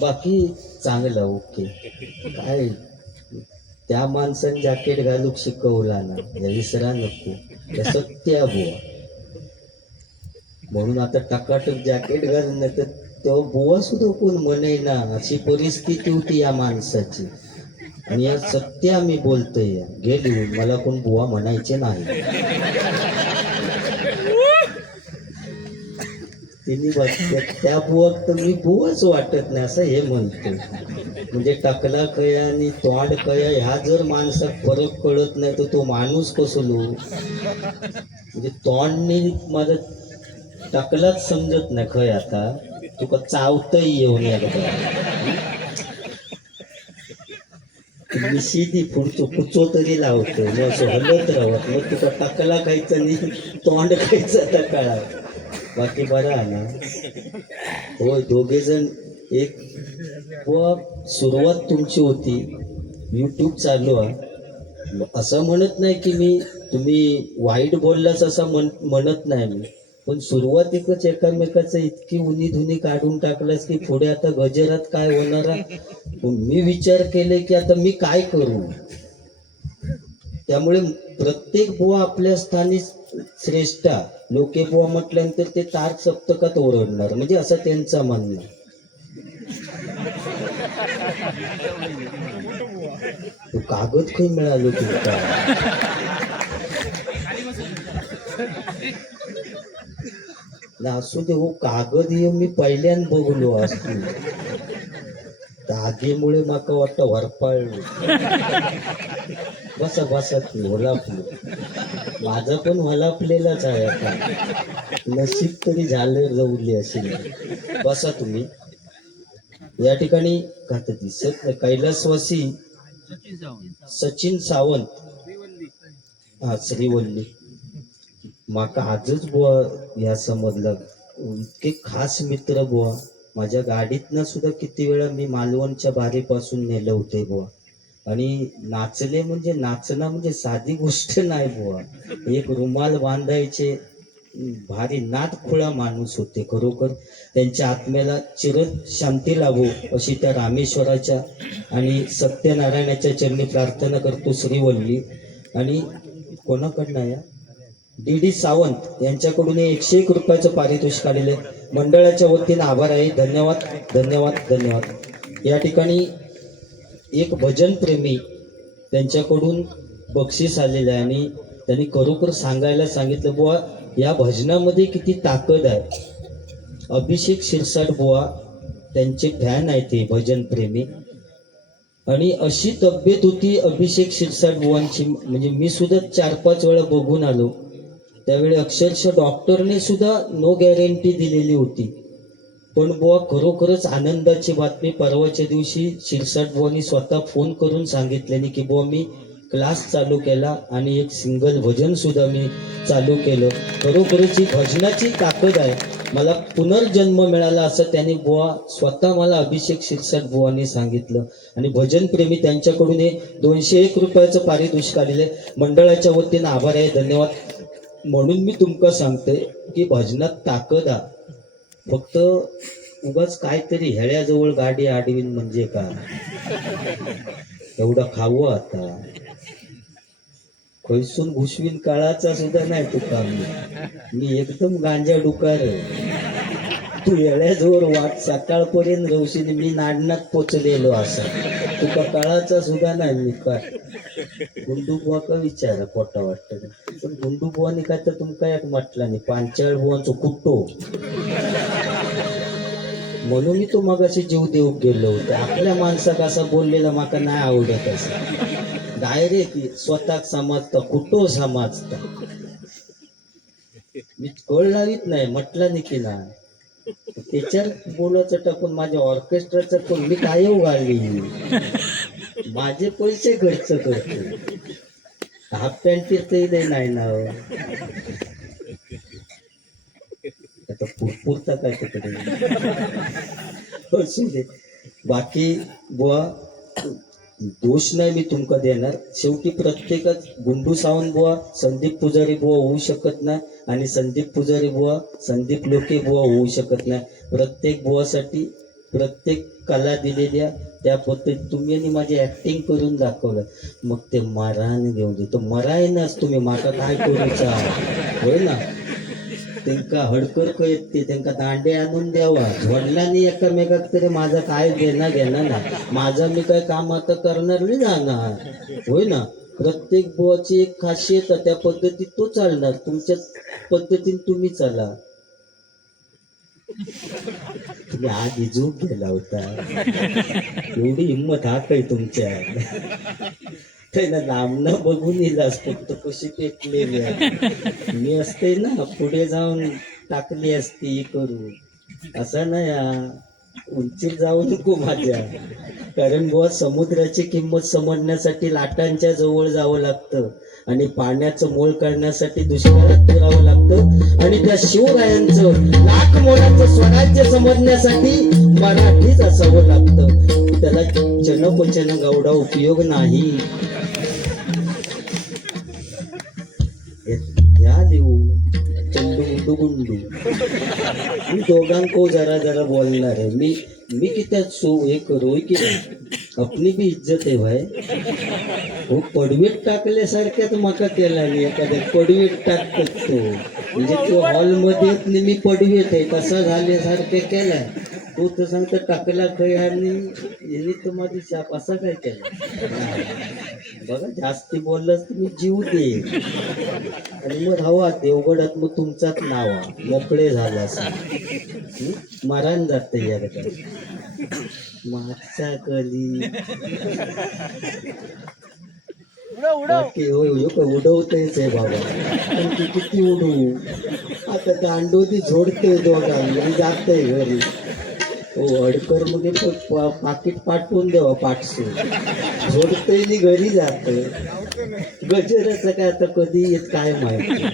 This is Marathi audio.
बाकी चांगलं ओके. काय त्या माणसाने जॅकेट घालूक शिकवला ना, या विसरा नको. त्या सत्या बुवा म्हणून आता टकाटक जॅकेट घालून नाही तर तो बुवा सुद्धा कोण म्हणे ना, अशी परिस्थिती होती या माणसाची. आणि या सत्य आम्ही बोलतोय, गेली मला कोण बुवा म्हणायचे नाही. तिने त्या बुवाक तर मी बुवाच वाटत नाही असं हे म्हणतो. म्हणजे टकला कया आणि तोंड कया ह्या जर माणसात फरक कळत नाही तर तो माणूस कसलो. म्हणजे तोंडने माझं टकलाच समजत नाही खय आता तुका चावतही येऊन एकदा. मिशीदी पुढचो कुचो तरी लावतो मग असं हलत राहत मग तुका टकला खायचं नाही तोंड खायचं आता कळा. बाकी बरं आहे ना. होय दोघे जण एक व सुरुवात तुमची होती यूट्यूब चालू आहे. असं म्हणत नाही की मी तुम्ही वाईट बोललाच असं म्हणत नाही मी. पण सुरुवातीकच एकामेकाचं इतकी उनी धुनी काढून टाकलंस की पुढे आता गजरात काय होणार. मी विचार केले की आता मी काय करू. त्यामुळे प्रत्येक बुवा आपल्या स्थानी श्रेष्ठा. लोके बुवा म्हटल्यानंतर ते तारक सप्तकात ओरडणार म्हणजे असं त्यांचं म्हणणं. तो कागद काही मिळालो तुमचा ना असू दे हो. कागद ये मी पहिल्यान बघलो असतो. धागेमुळे माका वाटतं वरपाळलो. बसा बसा की होलापलो. माझा पण होलापलेलाच आहे आता. नशीब तरी झालं जवळली असेल. बसा तुम्ही. या ठिकाणी आता दिसत नाही कैलासवासी सचिन सावंत. हा श्रीवल्ली. माका आजच बुवा या समजलं इतके खास मित्र बुवा. माझ्या गाडीतनं सुद्धा किती वेळा मी मालवणच्या बारीपासून नेलं होते बुवा. आणि नाचले म्हणजे नाचणं म्हणजे साधी गोष्ट नाही बुवा. एक रुमाल बांधायचे. भारी नादखुळा माणूस होते खरोखर. त्यांच्या आत्म्याला चिर शांती लाभो अशी त्या रामेश्वराच्या आणि सत्यनारायणाच्या चरणी प्रार्थना करतो. श्रीवल्ली. आणि कोणाकडनं या डी सावंत यांच्याकडून 101 रुपयाचं पारितोषिक आलेलं आहे. मंडळाच्या वतीनं आभार आहे. धन्यवाद धन्यवाद धन्यवाद. या ठिकाणी एक भजन प्रेमी त्यांच्याकडून बक्षीस आलेलं आहे आणि त्यांनी खरोखर सांगायला सांगितलं बुवा या भजनामध्ये किती ताकद आहे. अभिषेक शिरसाट बुवा त्यांचे फॅन आहे ते भजन प्रेमी. आणि अशी तब्येत होती अभिषेक शिरसाट बुवांची म्हणजे मी सुद्धा 4-5 वेळा बघून आलो. त्यावेळी अक्षरशः डॉक्टरने सुद्धा नो गॅरंटी दिलेली होती. पण बुवा खरोखरच आनंदाची बातमी परवाच्या दिवशी शिरसाट बुवांनी स्वतः फोन करून सांगितल्याने की बुवा मी क्लास चालू केला आणि एक सिंगल भजन सुद्धा मी चालू केलं. खरोखरच ही भजनाची ताकद आहे. मला पुनर्जन्म मिळाला असं त्यांनी बुवा स्वतः मला अभिषेक शिरसाट बुवांनी सांगितलं. आणि भजन प्रेमी त्यांच्याकडून हे 201 रुपयाचं पारितोषिक आलेलं आहे. मंडळाच्या वतीनं आभार आहे. धन्यवाद. म्हणून मी तुमका सांगते की भजनात ताकद आहे. फक्त उगाच काहीतरी हेळ्याजवळ गाडी आडवीन म्हणजे का एवढा खावं आता. खैसून घुसवीन काळाचा सुद्धा नाही तुका मी एकदम गांजा डुकार. तू येळ्याजवळ वाट सकाळपर्यंत रवशीने मी नाडनात पोचलेलो असा. तुका काळाचा सुद्धा नाही मी काय. गुंडू बुवा का विचार खोटा वाटत. पण गुंडू बुवानी काय तर तुमका एक म्हटला नाही. 5 बुवांचो कुट्टो म्हणून मी तो मगाशी जीव देऊ गेलो होतो. आपल्या माणसाक असा बोललेला माका नाही आवडत. असं डायरेक्ट स्वतः समजता कुठो समजता. मी कळ लावित नाही म्हटलं नाही की ना त्याच्यावर बोलायचं टाकून माझ्या ऑर्केस्ट्राचं पण मी काय घालली. माझे पैसे खर्च करतो. हाफ पॅन्ट ते नाही ना आता पुरता काय तिकडे. बाकी बुवा दोष नाही मी तुमका देणार. शेवटी प्रत्येकच गुंडू सावंत बुवा संदीप पुजारी बुवा होऊ शकत नाही आणि संदीप पुजारी बुवा संदीप लोके बुवा होऊ शकत नाही. प्रत्येक बुवासाठी प्रत्येक कला दिलेल्या त्या पद्धतीत तुम्ही आणि माझी ऍक्टिंग करून दाखवलं. मग ते मरान घेऊन देतो मरायनाच तुम्ही माका काय करूचा होय ना. त्यांका हडकर येते त्यांका दांडे आणून द्यावा वडिलांनी एकामेकाक तरी माझा काय देणं घेणं ना. माझा मी काय काम आता करणार नाही जाणार होय ना. प्रत्येक बुवाची एक खासियत आहे, त्या पद्धतीत तो चालणार, तुमच्या पद्धतीने तुम्ही चाला. तुम्ही आधी झोप गेला होता, एवढी हिंमत हा काय तुमच्या. त्याला लांबनं बघून येलास फक्त कशी पेटलेली आहे. मी असते ना पुढे जाऊन टाकली असती करू असं नाही हा. उंचीत जाऊ नको माझ्या, कारण बुवा समुद्राची किंमत समजण्यासाठी लाटांच्या जवळ जावं लागतं आणि पाण्याचं मोल करण्यासाठी दुष्काळात फिरावं लागतं आणि त्या शिवरायांचं लाख मोलाचं स्वराज्य समजण्यासाठी मराठीच असावं लागतं. त्याला जनपचन गौडा उपयोग नाही. ह्या लिहू चंडू गुंडू मी दोघांको जरा जरा बोलणार आहे. मी किती सो हे करू की आपली बी इज्जत आहे भाई. हो पडवीत टाकल्यासारख्याच मका केला मी एखाद्या पडवीत टाकतात तो, म्हणजे तो हॉलमध्ये मी पडवीत आहे तसा झाल्यासारखं केलाय. तो तर सांगतो टाकला खय आणि यांनी तर माझी शाप असा काय केला. बघा जास्ती बोललास तुम्ही जीव दे आणि मग हवा देवगडात मग तुमचाच नावा मोकळे झाला असं मरण जाते एकदा मागच्या कली उडवतेच आहे बाबा. पण ती किती उडवू आता दांडोती झोडते दोघांनी जाते घरी. हो अडकर मध्ये पाकिट पाठवून द्यावा पाठसू झोडते घरी जात. गजराचं काय आता कधी येत काय माहिती.